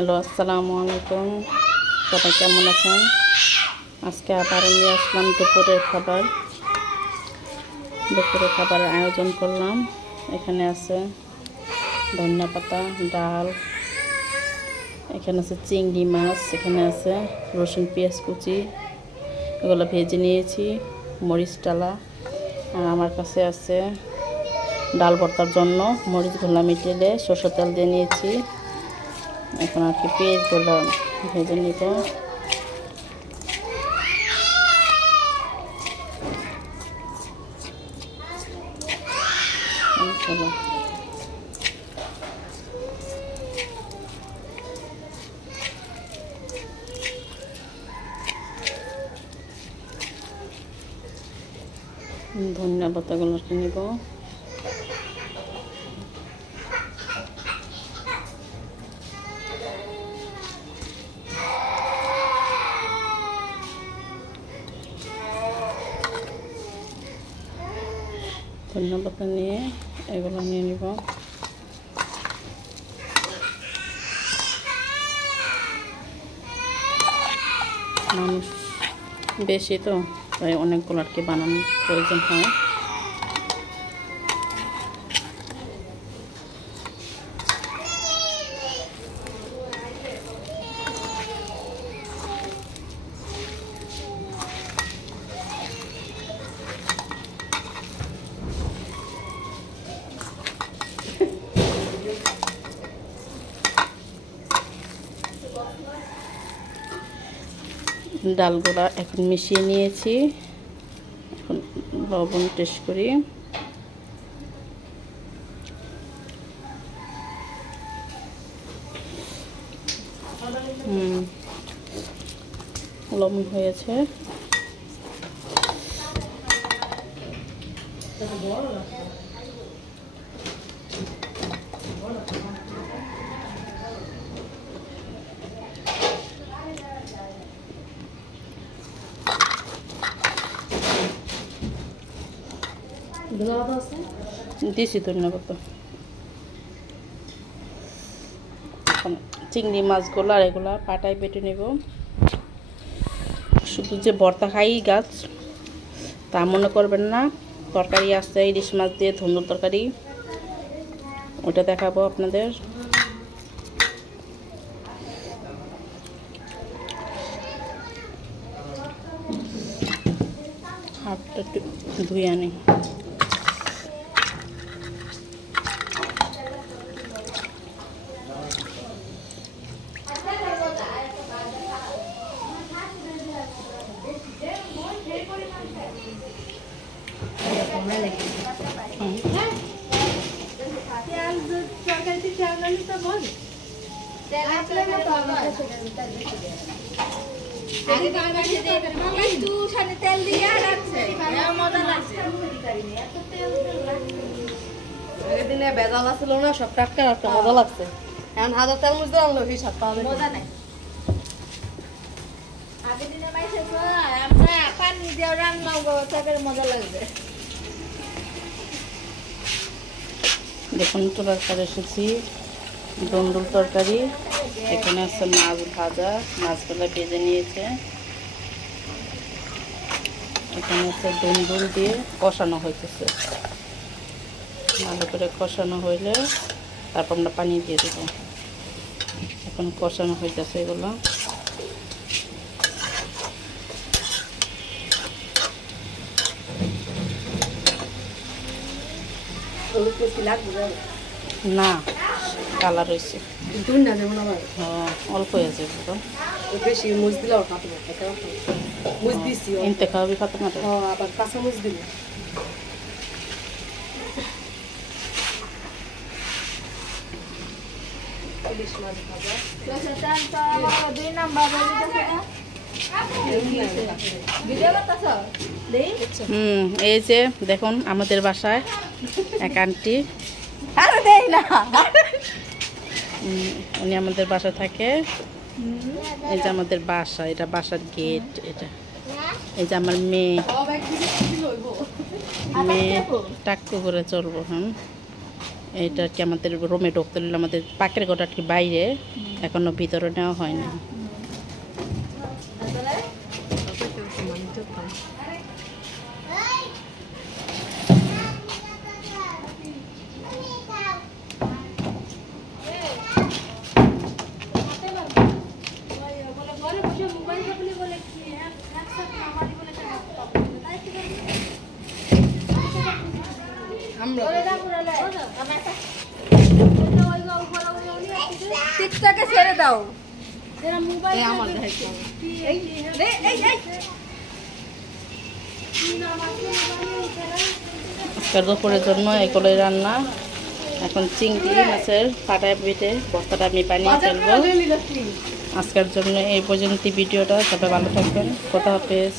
Hello, আসসালামু আলাইকুম। সবাই কেমন আছেন? আজকে আবার নিয়ে আসলাম দুপুরের খাবারের আয়োজন করলাম। এখানে আছে ধনিয়া পাতা, ডাল, এখানে আছে চিংড়ি মাছ, এখানে আছে রসুন পেঁয়াজ কুচি, এগুলো ভেজে নিয়েছি, মরিচ ডালা। আর আমার কাছে আছে ডাল ভর্তার জন্য মরিচগুলো আমি টেলে সরষের তেল দিয়ে নিয়েছি। এখন আর কি পেঁয়াজগুলো ভেজে নিব। ধনিয়া পাতাগুলো নিব। ধনিয়া পাতা নিয়ে এগুলো নিয়ে নিব। মানুষ বেশি তো তাই অনেকগুলো আর কি বানানোর প্রয়োজন হয়। ডালগুলা এখন মিশিয়ে নিয়েছি। এখন লবণ টেস্ট করি। লবণ হয়েছে। দিছি ধনিয়া পাতা। চিংড়ি মাছগুলো আর এগুলা পাটায় বেটে নেব। শুধু যে ভর্তা খাই গাছ তা মনে করবেন না, তরকারি আছে ইলিশ মাছ দিয়ে ধুন্দুল তরকারি, ওটা দেখাবো আপনাদের। হাতটা একটু ধুয়ে আনি। বেজাল আছিল না, সব টাটকা টাটকা মজা লাগছে। এখন হাজার তেল মুজ দিয়ে আনলো হিসাব পাবে মজা নাই। আগের দিনে পাইছে তো আমরা পানি দিয়ে রান্না তরকারি মজা লাগবে। দেখুন তরকারি এসেছি, ধুন্দুল তরকারি। এখানে আছে মাছ ভাজা, মাছগুলো ভেজে নিয়েছে। এখানে আছে ধুন্দুল দিয়ে কষানো হইতেছে। ভালো করে কষানো হইলে তারপর আমরা পানি দিয়ে দেবো। এখন কষানো হইতেছে এগুলো। না, কালার হয়েছে। হ্যাঁ, অল্প হয়েছে বেশি মুজ দিলেও খাতে মুজ দিছি এনতে খাওয়াবি খাতে না। আবার কাঁচা মুজ দিল। এই যে দেখুন আমাদের বাসায় এক আন্টি, উনি আমাদের বাসা থাকে। এই যে আমাদের বাসা, এটা বাসার গেট। এটা এই যে আমার মেয়ে টাক্কু করে চলবো। এটা কি আমাদের রুমে ঢুকতে হলে আমাদের পাকের ঘরটা কি বাইরে, এখনো ভিতরে নেওয়া হয়নি। টিকটকে ছেড়ে দাও। আজকের দুপুরের জন্য এগুলোই রান্না। এখন চিংড়ি মাছের ফাটায় বেটে বস্তাটা আমি বানিয়ে ফেলবো। আজকের জন্য এই পর্যন্ত ভিডিওটা। সবাই ভালো থাকবেন। কথা হাফেজ।